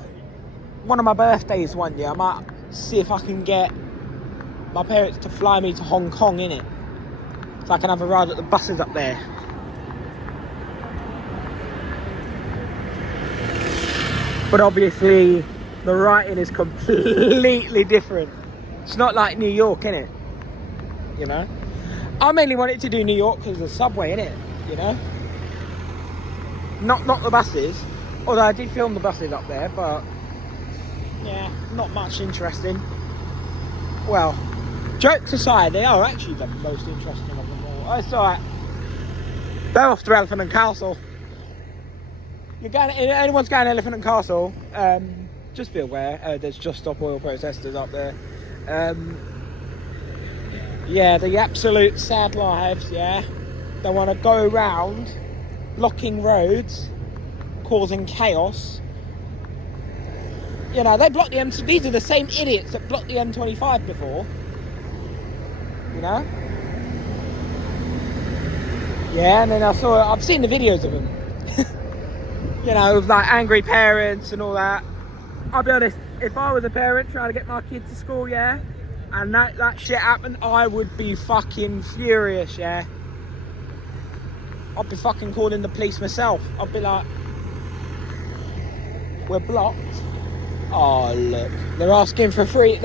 one of my birthdays one year I might see if I can get my parents to fly me to Hong Kong, innit? So I can have a ride at the buses up there. But obviously the writing is completely different. It's not like New York, innit? You know? I mainly wanted to do New York because of the subway, innit? You know? Not the buses. Although I did film the buses up there, but yeah, not much interesting. Well, jokes aside, they are actually the most interesting of them Oh, it's alright. They're off to Elephant and Castle. You're going, anyone's going to Elephant and Castle, just be aware, there's Just Stop Oil protesters up there. Yeah, the absolute sad lives, yeah. They want to go around blocking roads, causing chaos. You know, they blocked the M. These are the same idiots that blocked the M25 before. You know? Yeah, and then I've seen the videos of them. You know, with like angry parents and all that. I'll be honest, if I was a parent trying to get my kid to school, yeah, and that shit happened, I would be fucking furious, yeah. I'd be fucking calling the police myself. I'd be like, we're blocked. Oh look, they're asking for a free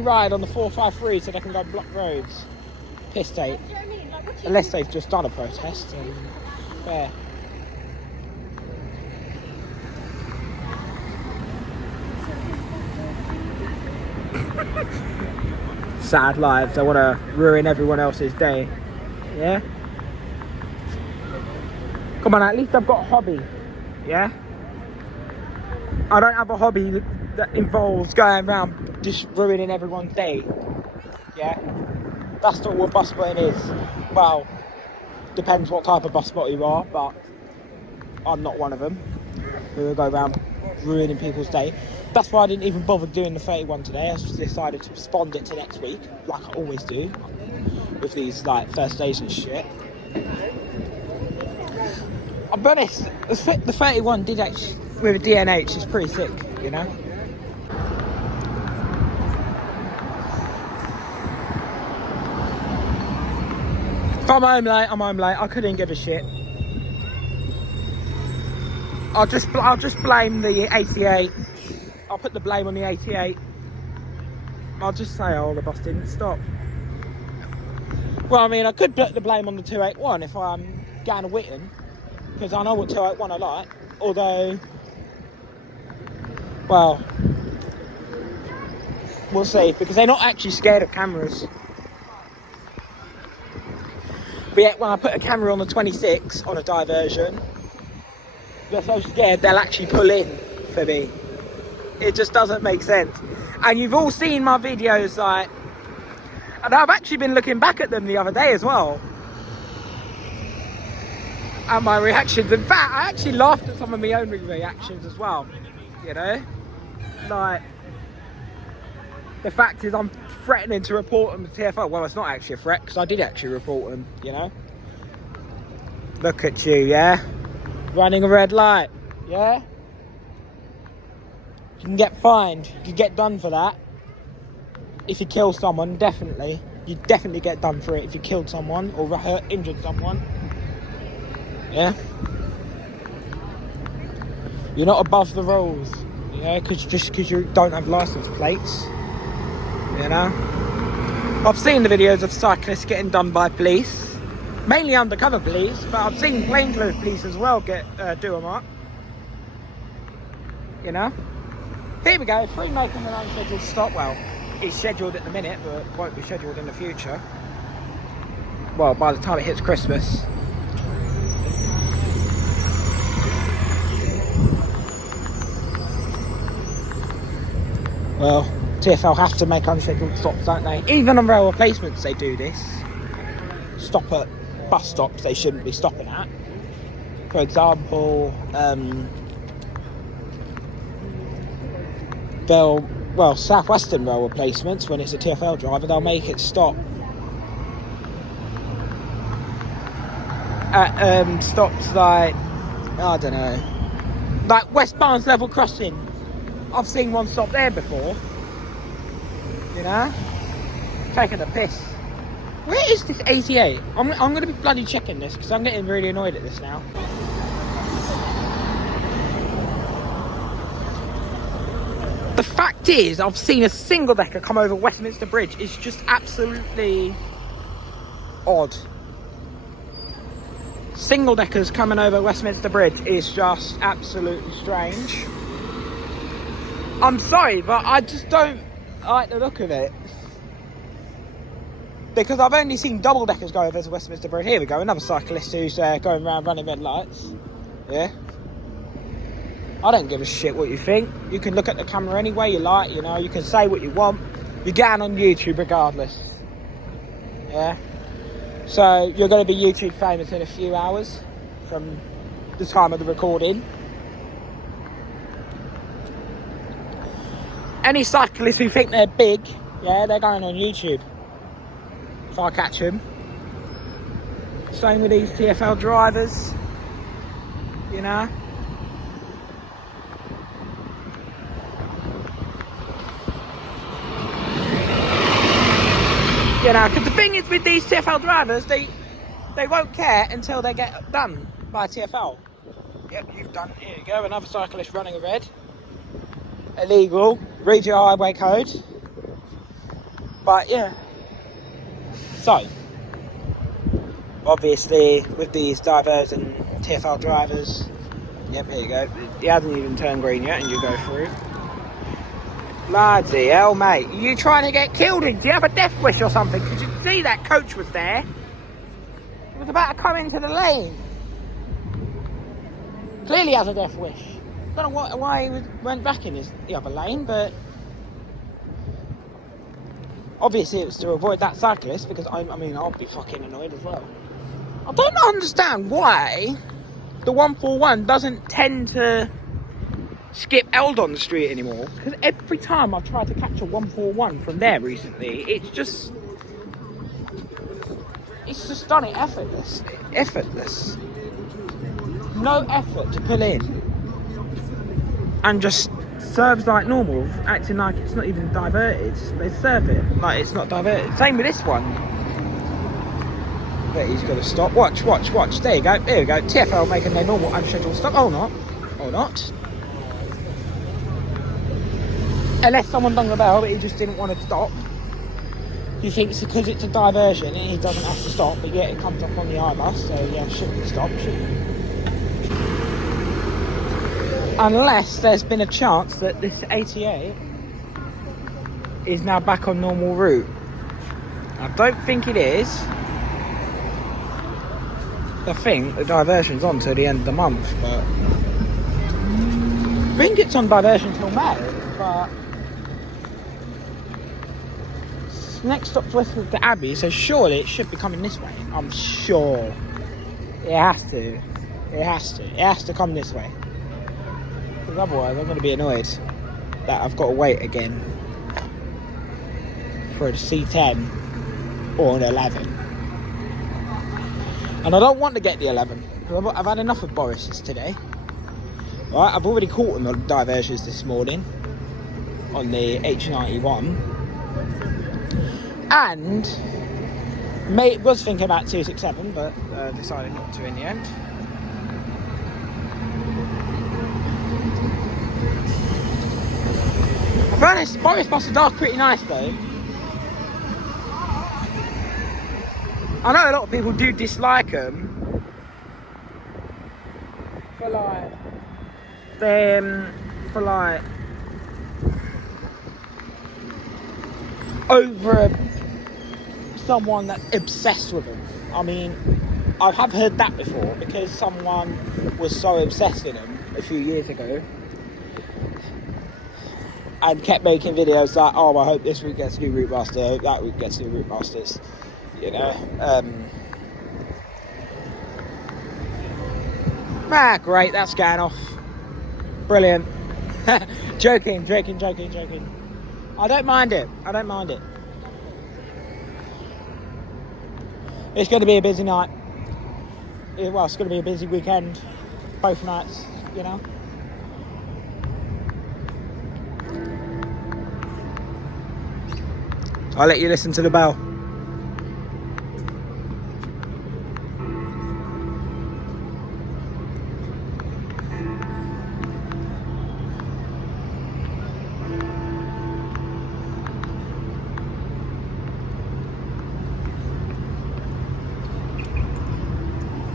ride on the 453 so they can go block roads. Piss take. Unless they've just done a protest, and fair. Sad lives. They want to ruin everyone else's day. Yeah. Come on, at least I've got a hobby. Yeah. I don't have a hobby that involves going around just ruining everyone's day. Yeah. That's not what bus spotting is. Well, depends what type of bus spotter you are, but I'm not one of them who will go around ruining people's day. That's why I didn't even bother doing the 31 today. I just decided to postpone it to next week, like I always do with these like first days and shit. I'll be honest, the 31 did actually, with a DNH, is pretty sick, you know? If I'm home late, I'm home late. I couldn't give a shit. I'll just blame the 88. I'll put the blame on the 88. I'll just say, oh, the bus didn't stop. Well, I mean, I could put the blame on the 281 if I'm going to Whitton, because I know what 281 I like. Although, well, we'll see, because they're not actually scared of cameras. But yet, when I put a camera on the 26 on a diversion, they're so scared they'll actually pull in for me. It just doesn't make sense. And you've all seen my videos, like, and I've actually been looking back at them the other day as well, and my reactions. In fact, I actually laughed at some of my own reactions as well, you know? Like, the fact is I'm threatening to report them to TFL. Well, it's not actually a threat, because I did actually report them, you know? Look at you, yeah? Running a red light, yeah? You can get fined, you can get done for that. If you kill someone, definitely. You definitely get done for it if you killed someone or hurt, injured someone. Yeah? You're not above the rules, yeah? Just because you don't have license plates, you know? I've seen the videos of cyclists getting done by police. Mainly undercover police, but I've seen plainclothes police as well do them up. You know? Here we go, free making an unscheduled stop. Well, it's scheduled at the minute, but won't be scheduled in the future. Well, by the time it hits Christmas. Well, TfL have to make unscheduled stops, don't they? Even on rail replacements they do this. Stop at bus stops they shouldn't be stopping at. For example, South Western rail replacements, when it's a TfL driver, they'll make it stop at stops like, I don't know, like West Barnes level crossing. I've seen one stop there before, you know, taking a piss. Where is this 88? I'm going to be bloody checking this, because I'm getting really annoyed at this now. The fact is, I've seen a single decker come over Westminster Bridge. It's just absolutely odd. Single deckers coming over Westminster Bridge is just absolutely strange. I'm sorry, but I just don't like the look of it. Because I've only seen double-deckers go over to Westminster Bridge. Here we go, another cyclist who's going around running red lights. Yeah. I don't give a shit what you think. You can look at the camera any way you like, you know. You can say what you want. You're going on YouTube regardless. Yeah. So you're going to be YouTube famous in a few hours from the time of the recording. Any cyclists who think they're big, yeah, they're going on YouTube. If I catch them. Same with these TfL drivers. You know. You know, because the thing is with these TfL drivers, they won't care until they get done by TfL. Yep, you've done. Here you go, another cyclist running a red. Illegal. Read your highway code. But yeah. So, obviously, with these divers and TfL drivers, yep, here you go. He hasn't even turned green yet, and you go through. Bloody hell, mate. Are you trying to get killed? Do you have a death wish or something? Because you see that coach was there. He was about to come into the lane. Clearly has a death wish. Don't know why he went back in the other lane, but obviously it was to avoid that cyclist, because I mean, I'll be fucking annoyed as well. I don't understand why the 141 doesn't tend to skip Hillingdon Street anymore, because every time I've tried to catch a 141 from there recently, it's just done it effortless. No effort to pull in, and just serves like normal, acting like it's not even diverted. They serve it like it's not diverted. Same with this one. But he's got to stop. Watch. There you go. There we go. TfL making their normal unscheduled stop. Oh, not. Unless someone rung the bell, but he just didn't want to stop. He thinks because it's a diversion, he doesn't have to stop, but yet it comes up on the I-bus, so yeah, shouldn't stop, shouldn't. Unless there's been a chance that this 88 is now back on normal route. I don't think it is. I think the diversion's on till the end of the month, but I think it's on diversion till May, but next stop's Westminster Abbey, so surely it should be coming this way. I'm sure. It has to. It has to come this way. Because otherwise I'm going to be annoyed that I've got to wait again for a C10 or an 11. And I don't want to get the 11. I've had enough of Boris's today. Right, I've already caught him on diversions this morning on the H91. And mate was thinking about 267, but decided not to in the end. To be honest, Boris buses are pretty nice though. I know a lot of people do dislike them for like over someone that's obsessed with them. I mean, I have heard that before, because someone was so obsessed with them a few years ago and kept making videos like, oh, I hope this week gets a new Route Master, I hope that week gets new Route Masters, you know. Great, that's going off. Brilliant. Joking. I don't mind it. It's going to be a busy night. Well, it's going to be a busy weekend. Both nights, you know. I'll let you listen to the bell.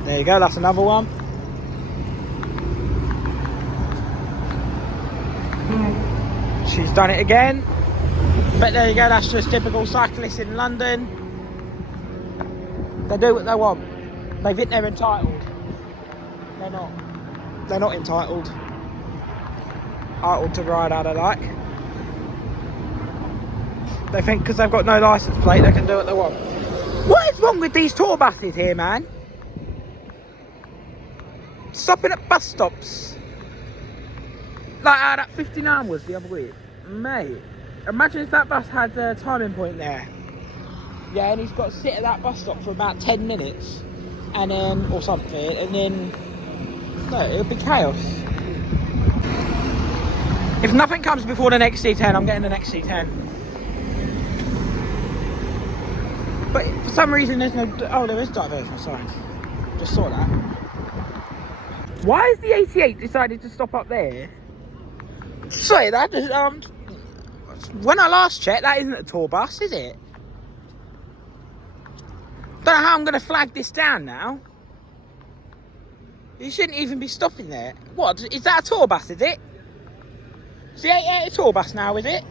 There you go, that's another one. She's done it again. But there you go, that's just typical cyclists in London. They do what they want. They think they're entitled. They're not. They're not entitled. Entitled to ride how they like. They think because they've got no licence plate, they can do what they want. What is wrong with these tour buses here, man? Stopping at bus stops. Like how that 59 was the other week. Mate, imagine if that bus had a timing point there. Yeah, and he's got to sit at that bus stop for about 10 minutes. And then, or something, and then, no, it'll be chaos. If nothing comes before the next C10, I'm getting the next C10. But for some reason there's no, oh, there is diversion signs. Just saw that. Why has the 88 decided to stop up there? Sorry, that is, when I last checked, that isn't a tour bus, is it? Don't know how I'm going to flag this down now. You shouldn't even be stopping there. What, is that a tour bus, is it? Is the 88 a tour bus now, is it?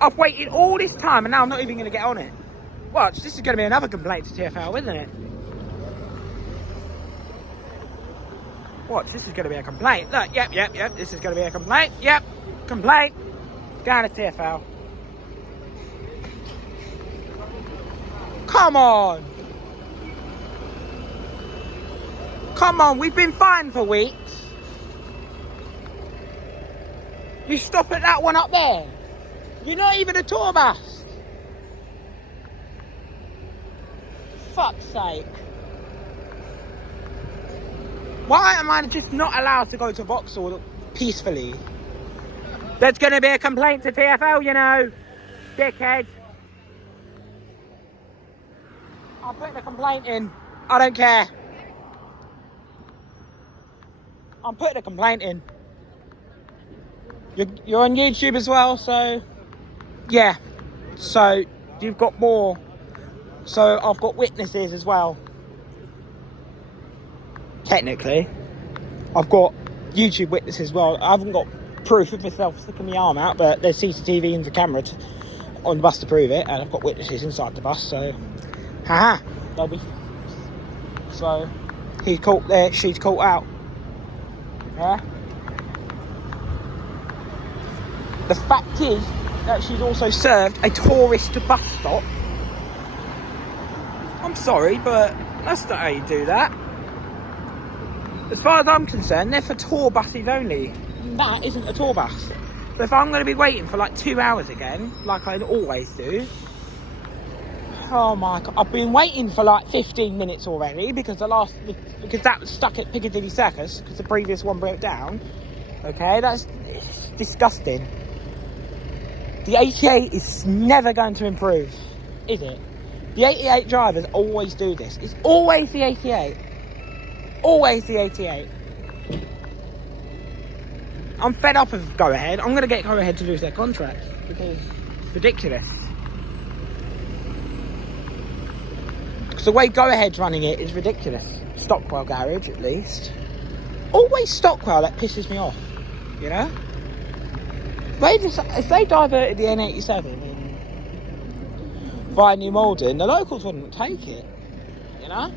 I've waited all this time and now I'm not even going to get on it. Watch, this is going to be another complaint to TfL, isn't it? Watch, this is going to be a complaint. Look, yep, this is going to be a complaint. Yep, complaint. Going to TfL. Come on. Come on, we've been fine for weeks. You stop at that one up there. You're not even a tour bus. Fuck's sake. Why am I just not allowed to go to Vauxhall peacefully? There's going to be a complaint to TfL, you know. Dickhead. I'm putting a complaint in. I don't care. I'm putting a complaint in. You're on YouTube as well, so... Yeah. So, you've got more. So, I've got witnesses as well. Technically. I've got YouTube witnesses as well. I haven't got proof of myself sticking my arm out, but there's CCTV and the camera on the bus to prove it, and I've got witnesses inside the bus, so... Haha. They'll be... So, he's caught there, she's caught out. Yeah? The fact is that she's also served a tourist bus stop. I'm sorry, but that's not how you do that. As far as I'm concerned, they're for tour buses only. That isn't a tour bus. So if I'm going to be waiting for like 2 hours again, like I always do, oh my God, I've been waiting for like 15 minutes already because that was stuck at Piccadilly Circus because the previous one broke down. Okay, it's disgusting. The 88 is never going to improve, is it? The 88 drivers always do this. It's always the 88. Always the 88. I'm fed up of Go Ahead. I'm going to get Go Ahead to lose their contract because it's ridiculous. Because the way Go Ahead's running it is ridiculous. Stockwell Garage, at least. Always Stockwell, that pisses me off, you know? If they diverted the N87 via New Malden, the locals wouldn't take it, you know?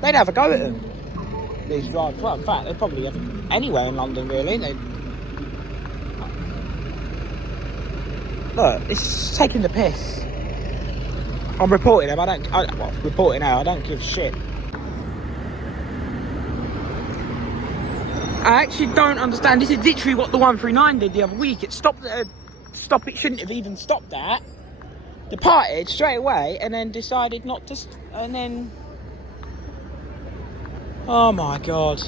They'd have a go at them. These drivers, well, in fact, they'd probably have anywhere in London, really. Look, it's taking the piss. I'm reporting them, reporting now, I don't give a shit. I actually don't understand. This is literally what the 139 did the other week. It stopped at a stop it shouldn't have even stopped at. Departed straight away and then decided not to... and then... Oh my God.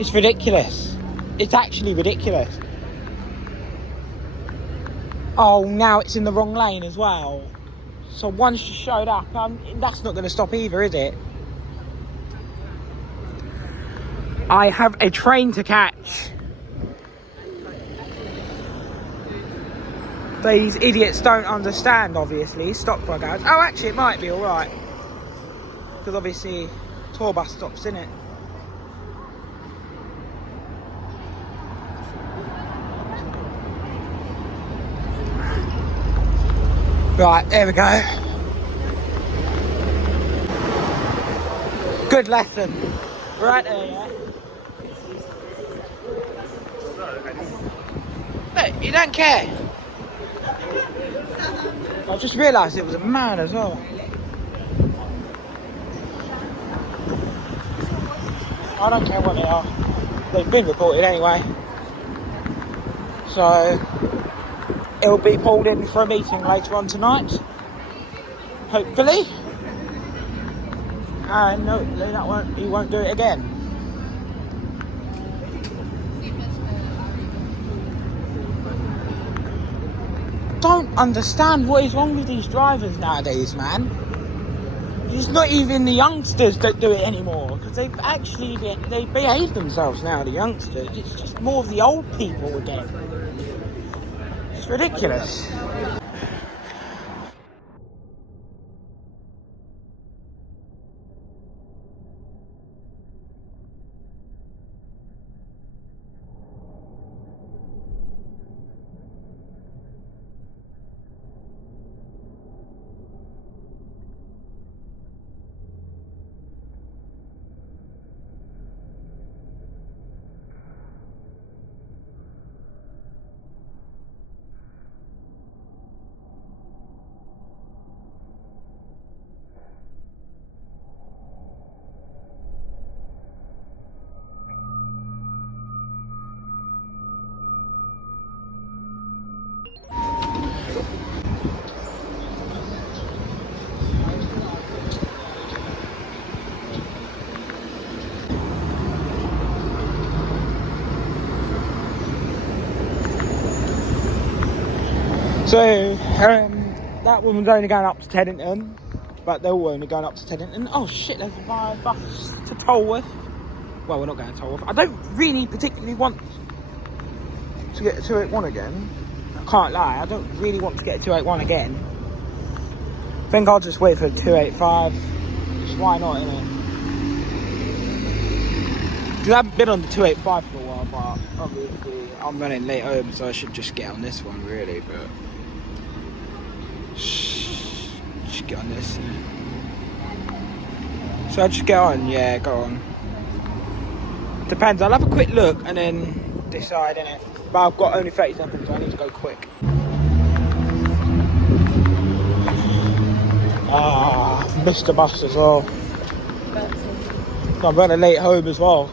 It's ridiculous. It's actually ridiculous. Oh, now it's in the wrong lane as well. So once she showed up, that's not going to stop either, is it? I have a train to catch. These idiots don't understand, obviously. Stockwell Garage. Oh, actually, it might be alright. Because obviously, tour bus stops, innit? Right, there we go. Good lesson. Right there, yeah. Mate, you don't care. I just realised it was a man as well. I don't care what they are. They've been reported anyway. So, it'll be pulled in for a meeting later on tonight. Hopefully. And hopefully he won't do it again. Don't understand what is wrong with these drivers nowadays, man. It's not even the youngsters that do it anymore, because they behave themselves now, the youngsters. It's just more of the old people again. It's ridiculous. So, that woman's only going up to Teddington, but they're all only going up to Teddington. Oh shit, there's a bus to Tolworth. Well, we're not going to Tolworth. I don't really particularly want to get to 281 again. I can't lie, I don't really want to get to 281 again. I think I'll just wait for 285. Just why not, innit? Because I haven't been on the 285 for a while, but obviously I'm running late home, so I should just get on this one, really, but... Just get on this. So I just get on, yeah, go on. Depends, I'll have a quick look and then decide, innit? But I've got only 30 seconds, so I need to go quick. Missed the bus as well. So I'm running late home as well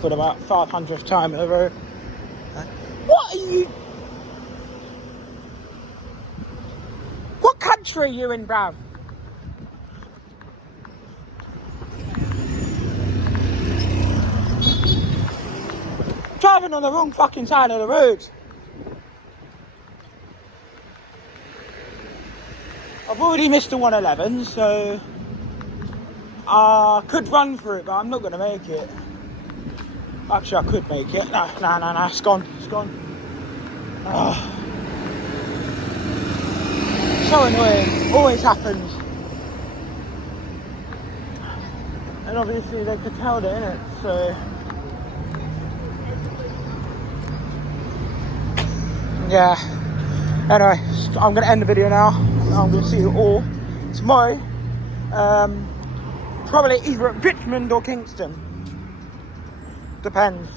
for about 500th time in a row. What are you? What country are you in, bruv? Driving on the wrong fucking side of the road. I've already missed the 111, so I could run through it, but I'm not going to make it. Actually, I could make it. No, it's gone. It's gone. Oh. So annoying. Always happens. And obviously they could tell that, innit? So... yeah. Anyway, I'm going to end the video now. I'm going to see you all tomorrow. Probably either at Richmond or Kingston. Depends.